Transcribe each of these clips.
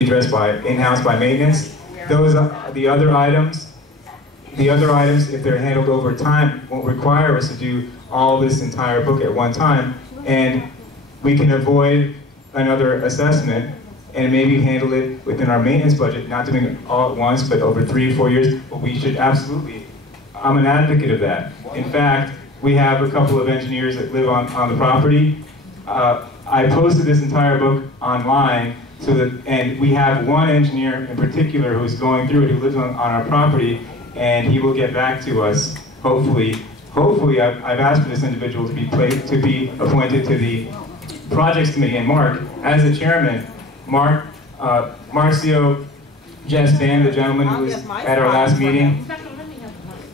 addressed by in-house by maintenance. Those the other items, if they're handled over time, won't require us to do all this entire book at one time, and we can avoid another assessment and maybe handle it within our maintenance budget, not doing it all at once, but over 3 or 4 years. But we should absolutely, I'm an advocate of that. In fact, we have a couple of engineers that live on the property. I posted this entire book online, so that, and we have one engineer in particular who's going through it, who lives on our property, and he will get back to us, hopefully. Hopefully, I've asked for this individual to be appointed to the projects committee. And Mark, as the chairman, Marcio Jaspan, the gentleman who was at our last meeting,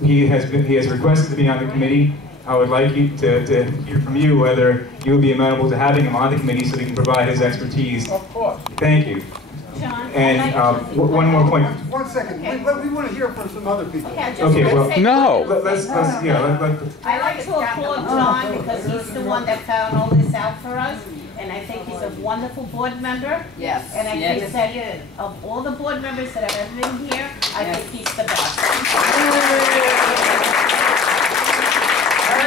he has requested to be on the committee. I would like you to hear from you whether you would be amenable to having him on the committee so he can provide his expertise. Of course. Thank you. John, and one more point. 1 second. Okay. We want to hear from some other people. Okay, well, No. let's I like to applaud John because he's the one that found all this out for us, and I think he's a wonderful board member. Yes. And I think that of all the board members that have ever been here, I think he's the best. My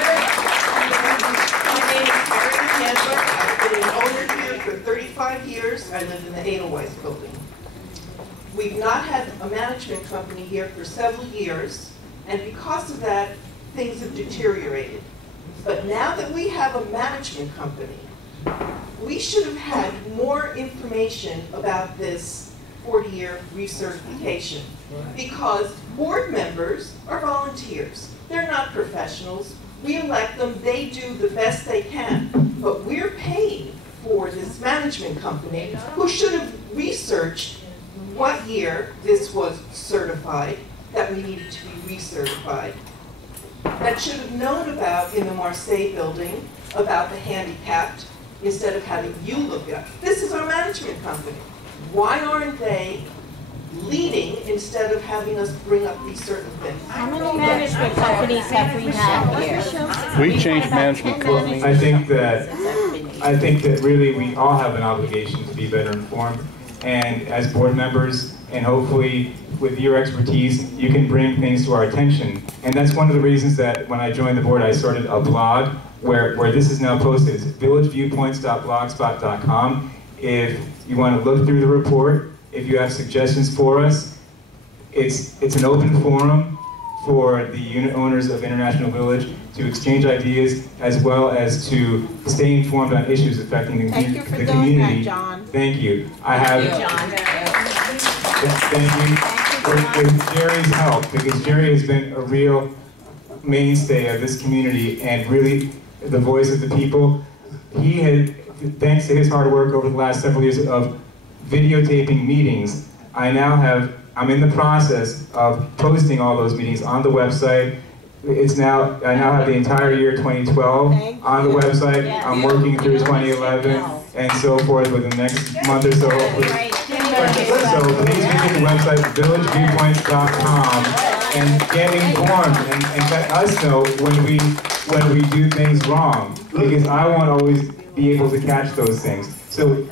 name is Mary Chandler. I've been an owner here for 35 years. I live in the Edelweiss building. We've not had a management company here for several years, and because of that, things have deteriorated. But now that we have a management company, we should have had more information about this 40-year recertification, because board members are volunteers. They're not professionals. We elect them, they do the best they can, but we're paying for this management company who should have researched what year this was certified, that we needed to be recertified, that should have known about in the Marseille building, about the handicapped, instead of having you look it up. This is our management company. Why aren't they leading instead of having us bring up these certain things? How many management companies have we had here? We changed management companies. I think that really we all have an obligation to be better informed, and as board members, and hopefully with your expertise, you can bring things to our attention. And that's one of the reasons that when I joined the board, I started a blog where this is now posted. It's villageviewpoints.blogspot.com. If you want to look through the report, if you have suggestions for us, it's an open forum for the unit owners of International Village to exchange ideas as well as to stay informed on issues affecting the community. Thank you for doing that, John. Thank you. I have. Thank you. With Jerry's help, because Jerry has been a real mainstay of this community and really the voice of the people. He had, thanks to his hard work over the last several years of videotaping meetings, I'm in the process of posting all those meetings on the website. I now have the entire year 2012 on the website. I'm working through 2011 and so forth within the next month or so, hopefully. So please visit the website, villageviewpoints.com, and get informed and let us know when we do things wrong, because I won't always be able to catch those things. So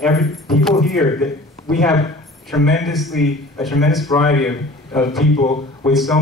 people here, we have a tremendous variety of people with so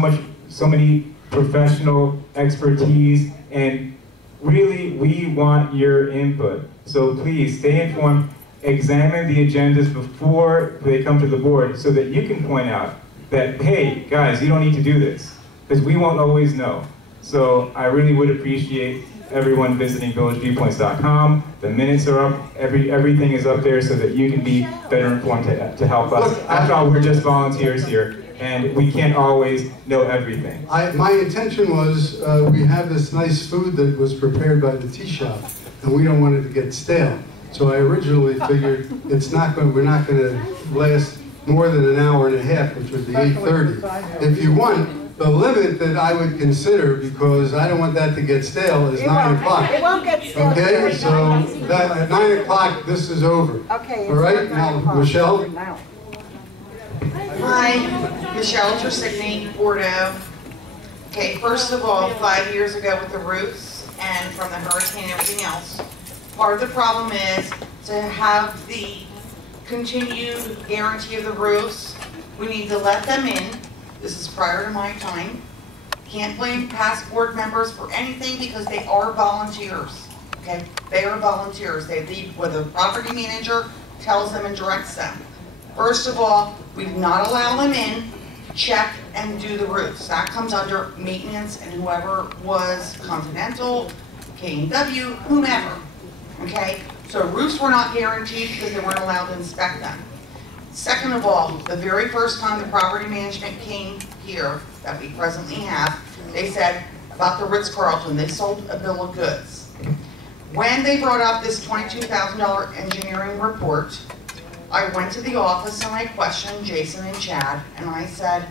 many professional expertise, and really we want your input. So please stay informed, examine the agendas before they come to the board so that you can point out that, hey guys, you don't need to do this, because we won't always know. So I really would appreciate everyone visiting villageviewpoints.com. The minutes are up, everything is up there so that you can be better informed to help us. After all, we're just volunteers here, and we can't always know everything. My intention was, we have this nice food that was prepared by the tea shop, and we don't want it to get stale. So I originally figured we're not going to last more than an hour and a half, which would be 8:30. If you want, the limit that I would consider, because I don't want that to get stale, is 9 o'clock. It won't get stale. Okay, so that, at 9 o'clock, this is over. Okay. All right, now, Michelle? Hi, Michelle Tersigny, Bordeaux. Okay, first of all, 5 years ago with the roofs and from the hurricane and everything else, part of the problem is to have the continued guarantee of the roofs. We need to let them in. This is prior to my time. Can't blame past board members for anything because they are volunteers, okay? They are volunteers. They leave where the property manager tells them and directs them. First of all, we do not allow them in, check and do the roofs. That comes under maintenance and whoever was Continental, K&W, whomever, okay? So roofs were not guaranteed because they weren't allowed to inspect them. Second of all, the very first time the property management came here, that we presently have, they said about the Ritz-Carlton, they sold a bill of goods. When they brought up this $22,000 engineering report, I went to the office and I questioned Jason and Chad, and I said,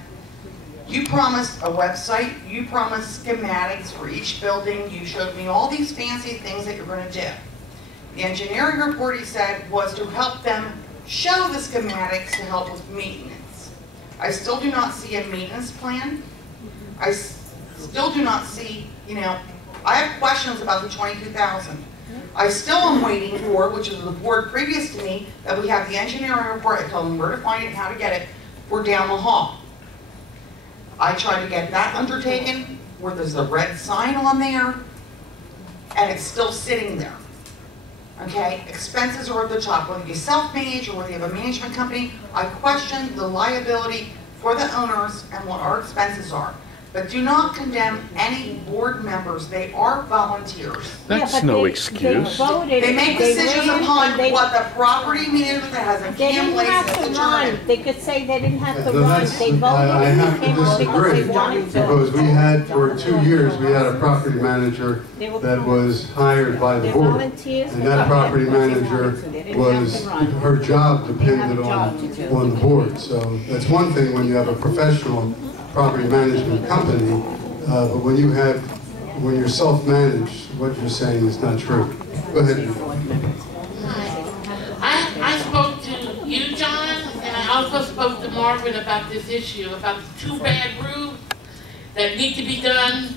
you promised a website, you promised schematics for each building, you showed me all these fancy things that you're going to do. The engineering report, he said, was to help them show the schematics to help with maintenance. I still do not see a maintenance plan. I still do not see, I have questions about the 22,000. I still am waiting for, which is the board previous to me, that we have the engineering report. I told them where to find it and how to get it. We're down the hall. I tried to get that undertaken, where there's a red sign on there, and it's still sitting there. Okay, expenses are at the top, whether you self-manage or whether you have a management company. I question the liability for the owners and what our expenses are. But do not condemn any board members. They are volunteers. That's no excuse. They make decisions upon what the property manager that has a They didn't place have has to determined. run. They could say they didn't have to No, run. that's- They voted I and have they to came on because disagree, they wanted to. because we had, for 2 years, we had a property manager that was hired by the They're board. volunteers. And that property manager was, her job depended on the board. So that's one thing when you have a professional property management company, but when you're self-managed, what you're saying is not true. Go ahead. I spoke to you, John, and I also spoke to Marvin about this issue, about the 2 bad roofs that need to be done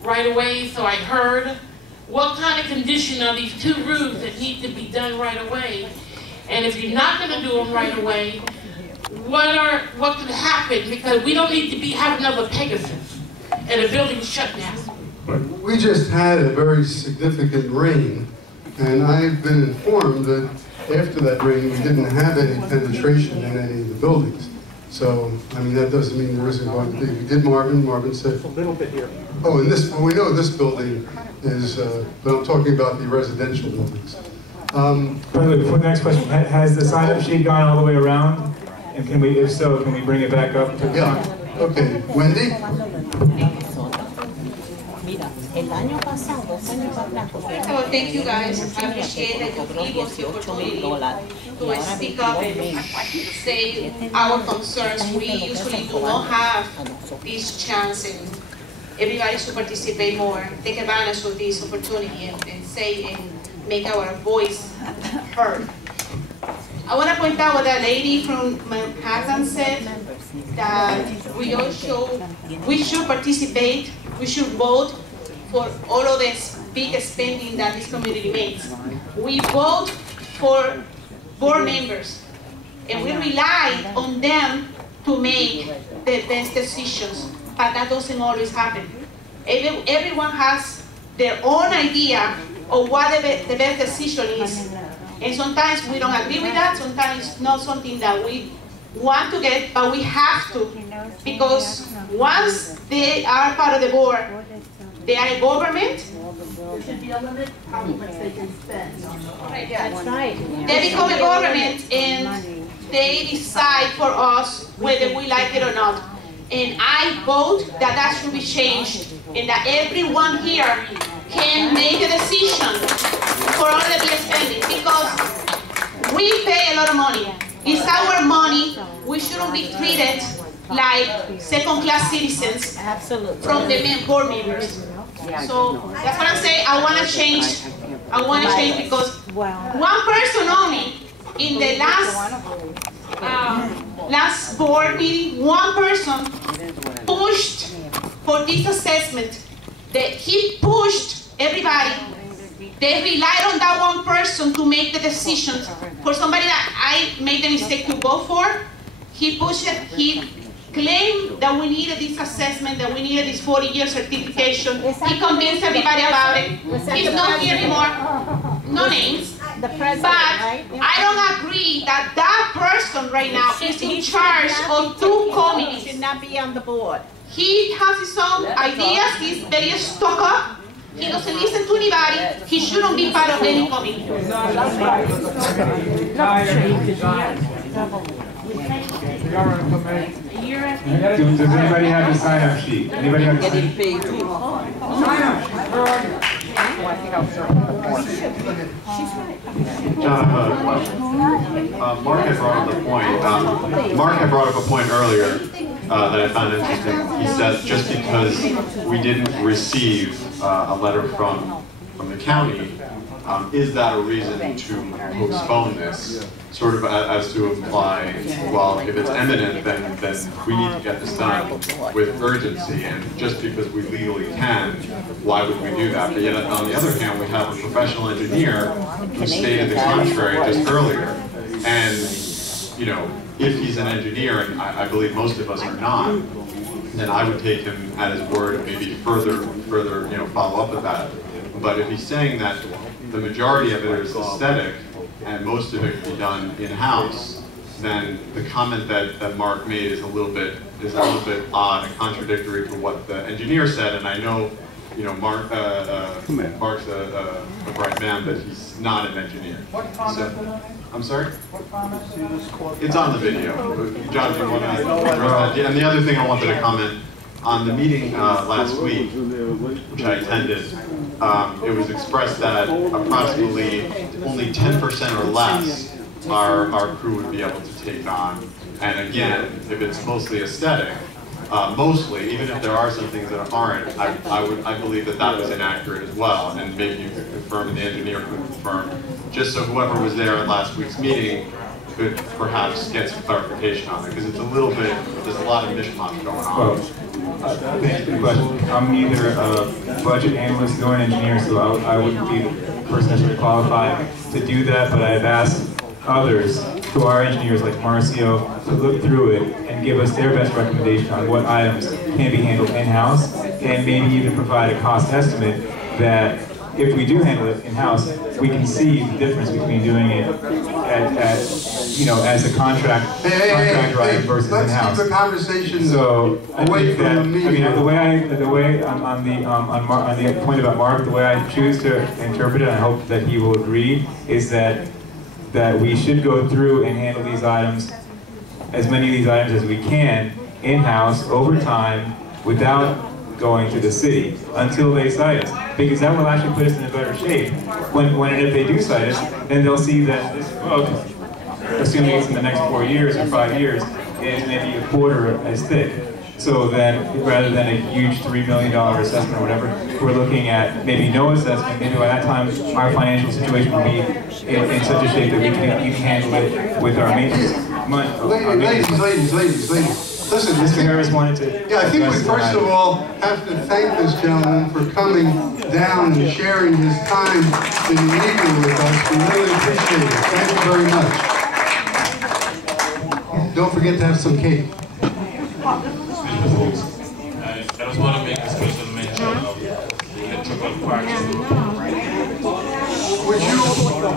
right away. So I heard, what kind of condition are these 2 roofs that need to be done right away? And if you're not going to do them right away, what could happen? Because we don't need to have another Pegasus and a building shut down. We just had a very significant rain, and I've been informed that after that rain, we didn't have any penetration in any of the buildings. So, I mean, that doesn't mean there isn't going to be. We did, Marvin said. A little bit here. Oh, and we know this building is, but I'm talking about the residential buildings. By the way, before the next question, has the sign-up sheet gone all the way around? And can we, if so, can we bring it back up to the Yeah. front? Okay, Wendy? So thank you guys. I appreciate that you give us the opportunity to speak up and say our concerns. We usually do not have this chance and everybody to participate more, take advantage of this opportunity and say and make our voice heard. I want to point out what that lady from Manhattan said, that we should participate, we should vote for all of this big spending that this community makes. We vote for board members, and we rely on them to make the best decisions, but that doesn't always happen. Everyone has their own idea of what the best decision is. And sometimes we don't agree with that, sometimes it's not something that we want to get, but we have to. Because once they are part of the board, they are a government. There should be a limit how much they can spend. That's right. They become a government and they decide for us whether we like it or not. And I vote that that should be changed and that everyone here can make a decision for all the bill spending, because we pay a lot of money. It's our money. We shouldn't be treated like second-class citizens. Absolutely. From the board members. So that's what I'm saying. I want to change. I want to change because one person only in the last board meeting, one person pushed for this assessment. That he pushed everybody. They relied on that one person to make the decisions for for somebody that I made the mistake to vote for, he pushed it, he claimed that we needed this assessment, that we needed this 40-year certification. He convinced everybody about it. He's not here anymore, no names. The president, But right? I don't agree that that person right now is in charge of two He committees. should not be on the board. He has his own ideas, he's very stuck up, he doesn't listen to anybody, he shouldn't be part of any committee. Does anybody have the sign-up sheet? Anybody have the sign-up sheet? John, I have a question. Mark had brought up a point. Mark had brought up a point earlier that I found interesting. He said just because we didn't receive a letter from the county, is that a reason to postpone this? Sort of as to imply, well, if it's imminent, then we need to get this done with urgency, and just because we legally can, why would we do that? But yet, on the other hand, we have a professional engineer who stated the contrary just earlier. And, you know, if he's an engineer, and I believe most of us are not, then I would take him at his word and maybe further, you know, follow up with that. But if he's saying that the majority of it is aesthetic, and most of it can be done in-house, then the comment that Mark made is a little bit odd and contradictory to what the engineer said. And I know, you know, Mark's a bright man, but he's not an engineer. What comment? So, I'm sorry? What comment? It's on the video. John, do you want to address that? And the other thing I wanted to comment on the meeting last week, which I attended. It was expressed that approximately only 10% or less our crew would be able to take on. And again, if it's mostly aesthetic, mostly, even if there are some things that aren't, I believe that was inaccurate as well. And maybe you could confirm, and the engineer could confirm, just so whoever was there at last week's meeting could perhaps get some clarification on it, because it's a little bit, there's a lot of mishmash going on. Thanks for the question. I'm neither a budget analyst nor an engineer, so I wouldn't be the person that's really qualified to do that, but I've asked others who are engineers like Marcio to look through it and give us their best recommendation on what items can be handled in-house, and maybe even provide a cost estimate that if we do handle it in-house, we can see the difference between doing it you know, as a contractor item versus in-house. Let's keep the conversation so away from the meeting. I mean, the way on the point about Mark, the way I choose to interpret it, and I hope that he will agree, is that we should go through and handle these items, as many of these items as we can, in-house over time, without going to the city until they cite us, because that will actually put us in a better shape. When and if they do cite us, then they'll see that this book, assuming it's in the next 4 years or 5 years, is maybe a quarter as thick. So then, rather than a huge $3 million assessment or whatever, we're looking at maybe no assessment. Maybe by that time, our financial situation will be in such a shape that we can handle it with our maintenance money. Ladies. Listen, Mr. Harris wanted to. Yeah, I think we first of all have to thank this gentleman for coming down and sharing his time in the evening with us. We really appreciate it. Thank you very much. Don't forget to have some cake. I just want to make a special mention of the electrical parking. Would you?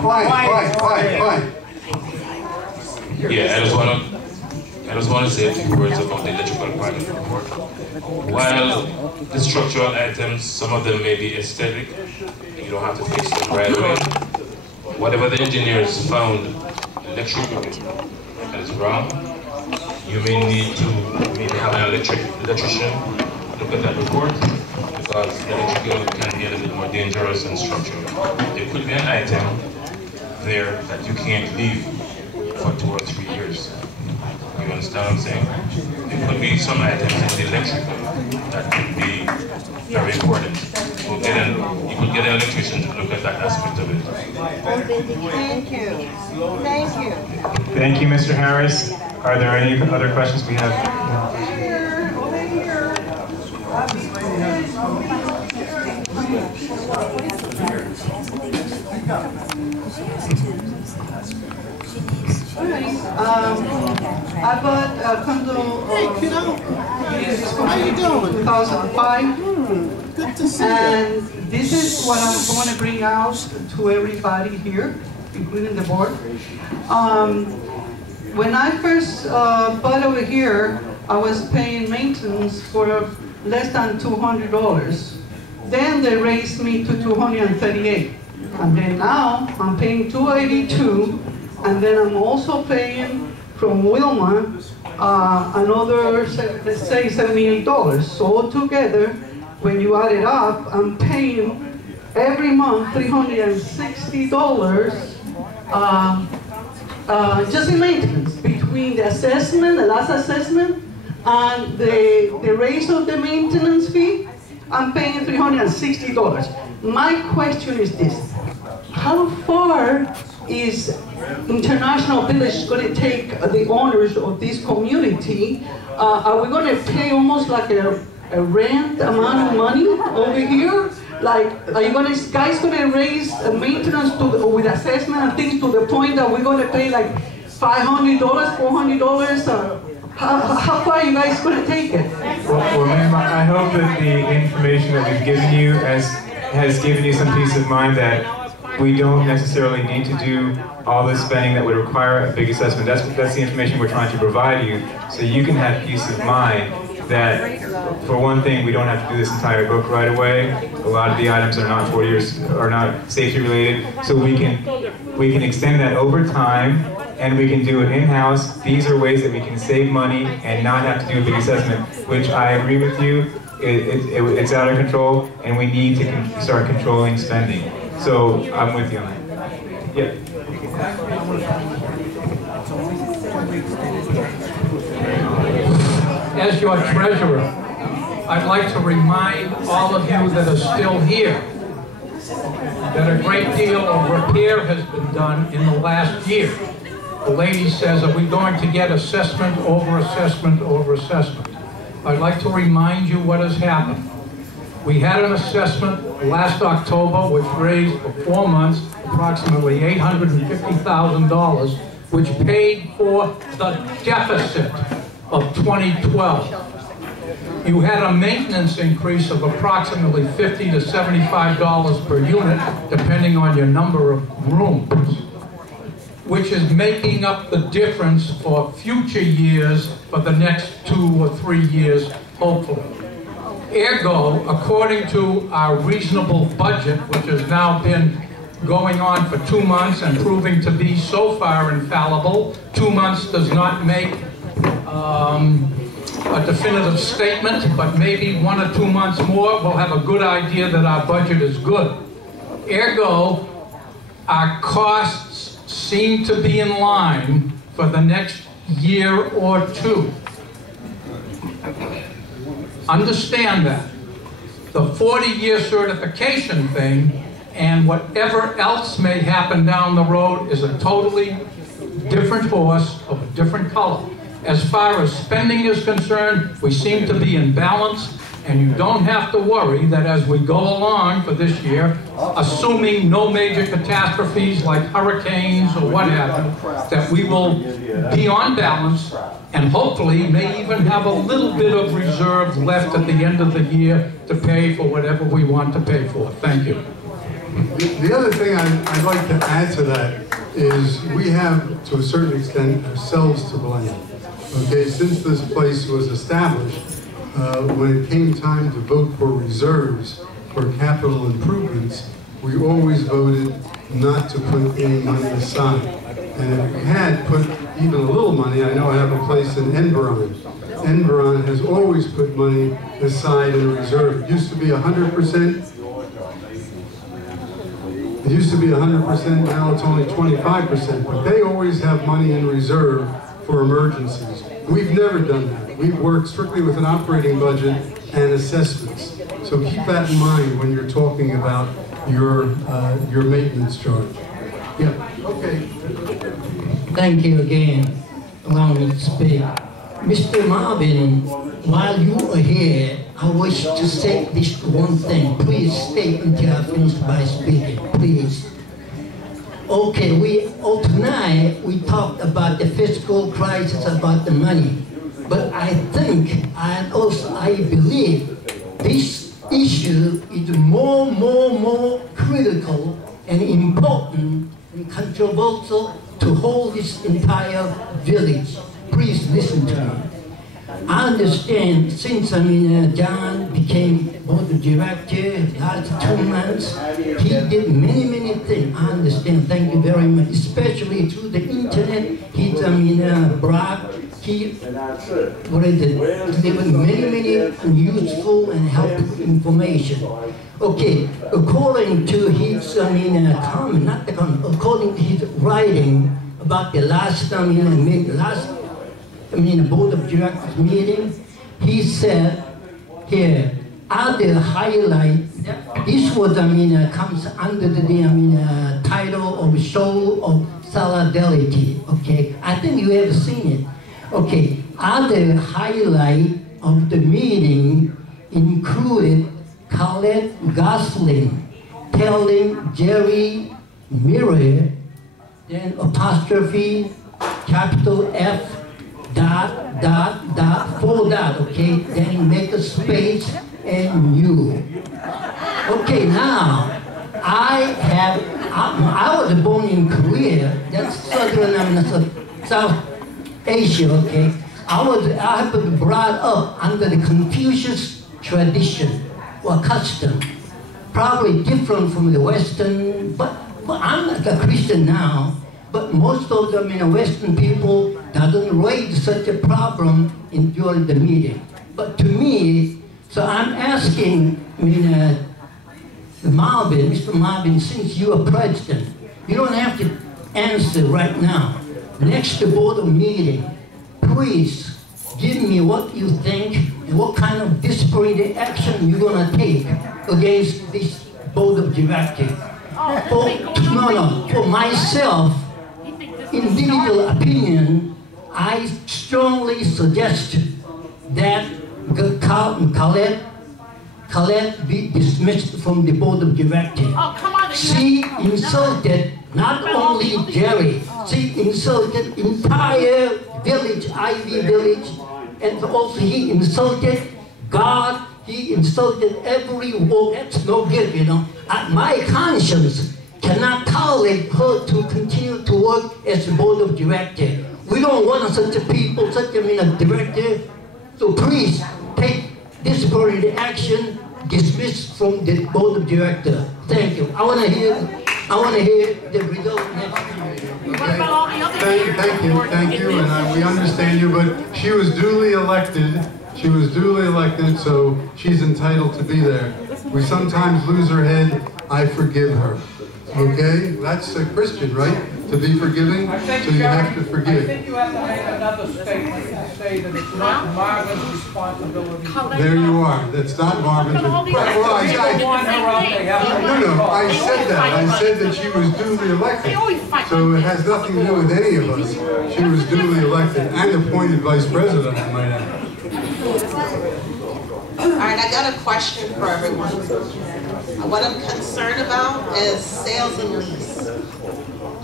Quiet. Yeah, I just want to say a few words about the electrical parking report. While the structural items, some of them may be aesthetic, you don't have to fix them right away. Whatever the engineers found electrically that is wrong, you may need to have an electrician look at that report, because the electrical can be a little bit more dangerous than structural. There could be an item there that you can't leave for 2 or 3 years. You understand what I'm saying? There could be some items in the electrical that could be very important. You could get an electrician to look at that aspect of it. Thank you. Thank you, Mr. Harris. Are there any other questions we have? I bought a condo in 2005. Good to see you. And this is what I'm going to bring out to everybody here, including the board. When I first bought over here, I was paying maintenance for less than $200. Then they raised me to $238. And then now I'm paying $282. And then I'm also paying from Wilma another, let's say, $78. So altogether, when you add it up, I'm paying every month $360 just in maintenance, between the assessment, the last assessment, and the raise of the maintenance fee. I'm paying $360. My question is this: how far is International Village going to take the owners of this community? Are we going to pay almost like a rent amount of money over here? Like, are you guys going to raise maintenance with assessment and things to the point that we're going to pay like $500, $400? How far are you guys going to take it? Well, ma'am, I hope that the information that we've given you has given you some peace of mind that we don't necessarily need to do all this spending that would require a big assessment. That's the information we're trying to provide you, so you can have peace of mind that, for one thing, we don't have to do this entire book right away. A lot of the items are not 40 years, are not safety related, so we can extend that over time, and we can do it in-house. These are ways that we can save money and not have to do a big assessment, which I agree with you. It's out of control, and we need to start controlling spending. So I'm with you on that. Yeah. As your treasurer, I'd like to remind all of you that are still here that a great deal of repair has been done in the last year. The lady says, are we going to get assessment over assessment over assessment? I'd like to remind you what has happened. We had an assessment last October which raised for 4 months approximately $850,000, which paid for the deficit of 2012. You had a maintenance increase of approximately $50 to $75 per unit, depending on your number of rooms, which is making up the difference for future years, for the next 2 or 3 years, hopefully. Ergo, according to our reasonable budget, which has now been going on for 2 months and proving to be so far infallible, 2 months does not make a definitive statement, but maybe 1 or 2 months more, we'll have a good idea that our budget is good. Ergo, our costs seem to be in line for the next year or two. Understand that. The 40-year certification thing and whatever else may happen down the road is a totally different horse of a different color. As far as spending is concerned, we seem to be in balance, and you don't have to worry that as we go along for this year, assuming no major catastrophes like hurricanes or what have you, that we will be on balance and hopefully may even have a little bit of reserve left at the end of the year to pay for whatever we want to pay for. Thank you. The other thing I'd like to add to that is we have, to a certain extent, ourselves to blame. Okay, since this place was established, when it came time to vote for reserves for capital improvements, we always voted not to put any money aside. And if we had put even a little money, I know I have a place in Enveron. Enveron has always put money aside in reserve. It used to be 100%. It used to be 100%, now it's only 25%, but they always have money in reserve for emergencies. We've never done that. We've worked strictly with an operating budget and assessments. So keep that in mind when you're talking about your maintenance charge. Yeah, okay. Thank you again, allowing me to speak. Mr. Marvin, while you are here, I wish to say this one thing. Please stay until I finish by speaking, please. Okay, tonight we talked about the fiscal crisis, about the money. But I think, and also I believe, this issue is more critical and important and controversial to hold this entire village. Please listen to me. I understand since John became board of director last 2 months, he did many things. I understand, thank you very much, especially through the internet. He's brought, delivered many useful and helpful information. Okay, according to his comment, not the comment, according to his writing about the last board of directors meeting, he said here, other highlight, this was, comes under the, title of Show of Solidarity, okay? I think you have seen it. Okay, other highlight of the meeting included Colette Gosling telling Jerry Miller, then apostrophe, capital F, for that, okay? Then make a space and you. Okay, now, I was born in Korea, that's South Asia, okay? I have been brought up under the Confucius tradition or custom, probably different from the Western, but I'm not a Christian now, but most of them, Western people doesn't raise such a problem during the meeting. But to me, so I'm asking, Marvin, Mr. Marvin, since you are president, you don't have to answer right now. Next board of meeting, please give me what you think and what kind of disciplinary action you're going to take against this board of directors. For myself, individual opinion, I strongly suggest that Colette be dismissed from the board of directors. She insulted not only Jerry, she insulted entire village, Ivy Village, and also he insulted God, he insulted every word. That's no good, My conscience cannot tolerate her to continue to work as a board of director. We don't want such a people, such a director. So please take disciplinary action, dismiss from the board of director. Thank you. I want to hear the result next week. Okay. Thank you, and we understand you, but she was duly elected. She was duly elected, so she's entitled to be there. We sometimes lose her head. I forgive her. Okay? That's a Christian, right? To be forgiving, so you have to forgive. I think you have to make another statement to say that it's not Marvin's responsibility. There you are. That's not Marvin's responsibility. Well, I said that. I said that she was duly elected. So it has nothing to do with any of us. She was duly elected and appointed vice president, I might add. All right, I got a question for everyone. What I'm concerned about is sales and lease.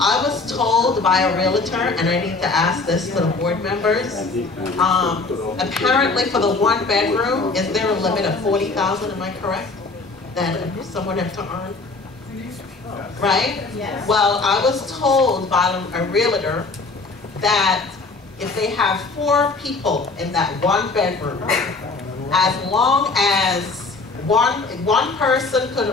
I was told by a realtor, and I need to ask this to the board members, apparently for the 1 bedroom, is there a limit of $40,000, am I correct? That someone has to earn? Right? Yes. Well, I was told by a realtor that if they have 4 people in that 1 bedroom, as long as one person could